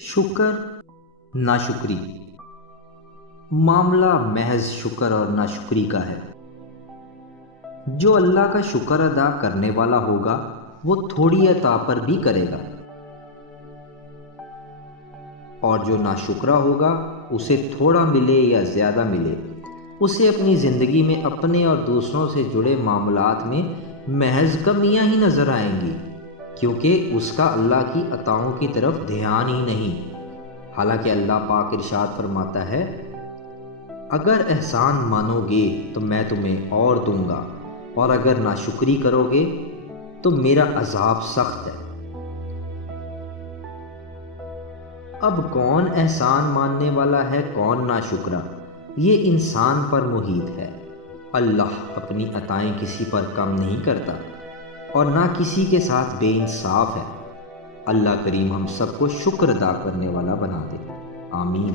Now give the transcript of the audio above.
شکر ناشکری معاملہ محض شکر اور ناشکری کا ہے۔ جو اللہ کا شکر ادا کرنے والا ہوگا وہ تھوڑی عطا پر بھی کرے گا، اور جو ناشکرا ہوگا اسے تھوڑا ملے یا زیادہ ملے، اسے اپنی زندگی میں اپنے اور دوسروں سے جڑے معاملات میں محض کمیاں ہی نظر آئیں گی، کیونکہ اس کا اللہ کی عطاؤں کی طرف دھیان ہی نہیں۔ حالانکہ اللہ پاک ارشاد فرماتا ہے، اگر احسان مانو گے تو میں تمہیں اور دوں گا، اور اگر ناشکری کرو گے تو میرا عذاب سخت ہے۔ اب کون احسان ماننے والا ہے، کون ناشکرا، یہ انسان پر محیط ہے۔ اللہ اپنی عطائیں کسی پر کم نہیں کرتا اور نہ کسی کے ساتھ بے انصاف ہے۔ اللہ کریم ہم سب کو شکر ادا کرنے والا بنا دے، آمین۔